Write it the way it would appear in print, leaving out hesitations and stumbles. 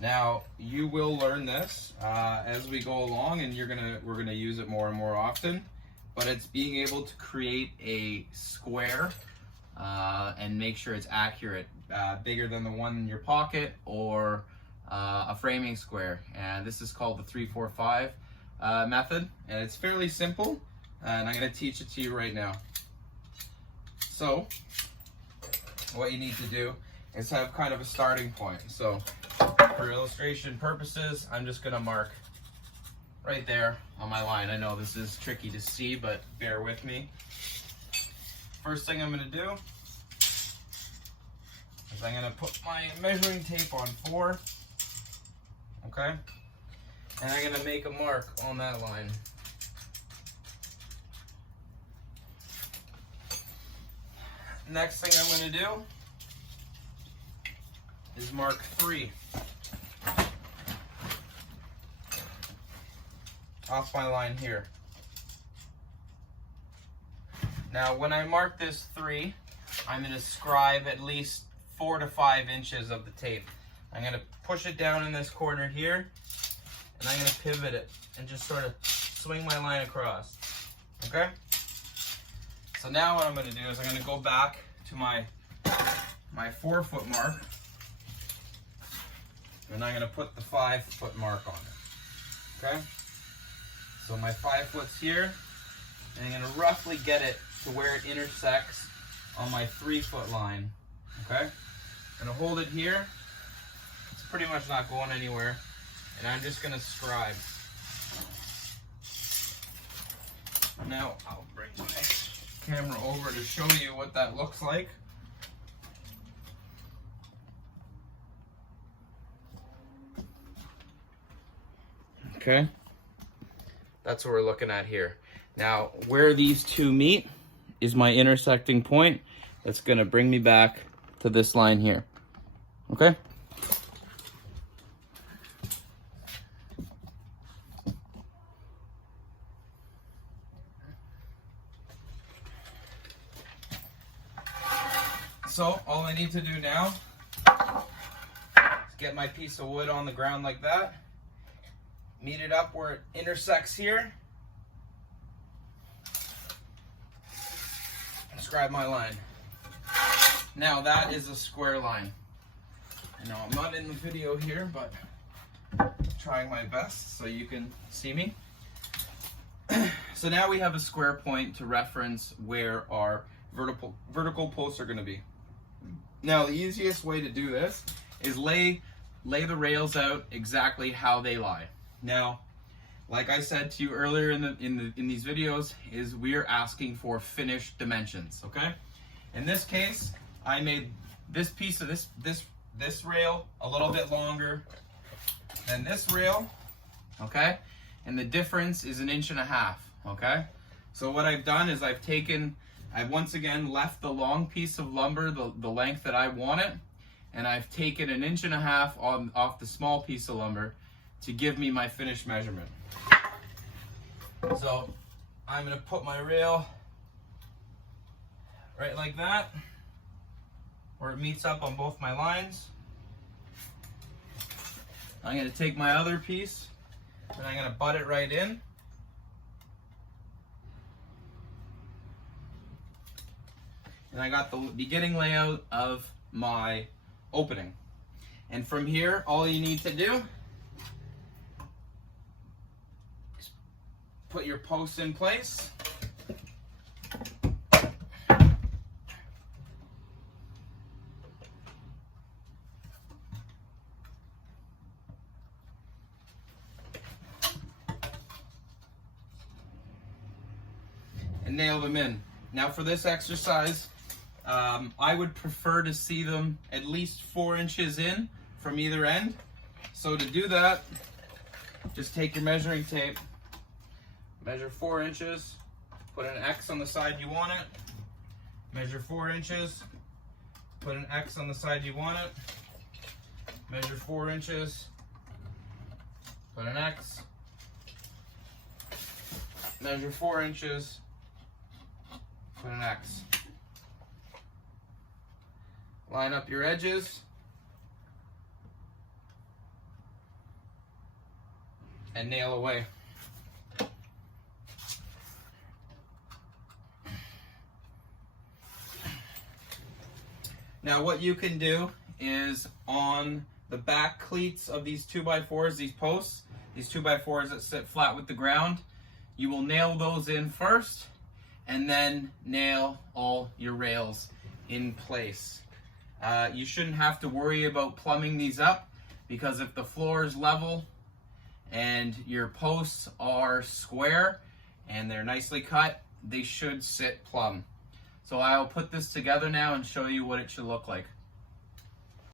Now you will learn this as we go along, and we're gonna use it more and more often. But it's being able to create a square and make sure it's accurate, bigger than the one in your pocket, or a framing square. And this is called the 3-4-5 method, and it's fairly simple. And I'm gonna teach it to you right now. So what you need to do is have kind of a starting point. So for illustration purposes, I'm just gonna mark right there on my line. I know this is tricky to see, but bear with me. First thing I'm gonna do is I'm gonna put my measuring tape on 4, okay? And I'm gonna make a mark on that line. Next thing I'm gonna do is mark 3 off my line here. Now when I mark this 3, I'm going to scribe at least 4 to 5 inches of the tape. I'm going to push it down in this corner here, and I'm going to pivot it and just sort of swing my line across. Okay? So now what I'm going to do is I'm going to go back to my 4-foot mark, and I'm going to put the 5-foot mark on it. Okay? So my 5 foot's here, and I'm going to roughly get it to where it intersects on my 3-foot line. Okay? I'm going to hold it here. It's pretty much not going anywhere. And I'm just going to scribe. Now I'll bring my camera over to show you what that looks like. Okay? That's what we're looking at here. Now, where these two meet is my intersecting point. That's gonna bring me back to this line here. Okay? So, all I need to do now is get my piece of wood on the ground like that. Meet it up where it intersects here. And scribe my line. Now that is a square line. I know I'm not in the video here, but I'm trying my best so you can see me. So now we have a square point to reference where our vertical posts are going to be. Now the easiest way to do this is lay the rails out exactly how they lie. Now, like I said to you earlier in these videos, is we're asking for finished dimensions, okay? In this case, I made this piece of this rail a little bit longer than this rail, okay? And the difference is 1.5 inches, okay? So what I've done is I've once again left the long piece of lumber the length that I want it, and I've taken 1.5 inches off the small piece of lumber to give me my finished measurement. So I'm going to put my rail right like that, where it meets up on both my lines. I'm going to take my other piece and I'm going to butt it right in. And I got the beginning layout of my opening. And from here, all you need to do is put your posts in place. And nail them in. Now for this exercise, I would prefer to see them at least 4 inches in from either end. So to do that, just take your measuring tape, measure 4 inches, put an X on the side you want it, measure 4 inches, put an X on the side you want it, measure 4 inches, put an X, measure 4 inches, put an X. Line up your edges. and nail away. Now what you can do is on the back cleats of these 2x4s, these posts, these 2x4s that sit flat with the ground, you will nail those in first and then nail all your rails in place. You shouldn't have to worry about plumbing these up, because if the floor is level and your posts are square and they're nicely cut, they should sit plumb. So I'll put this together now and show you what it should look like.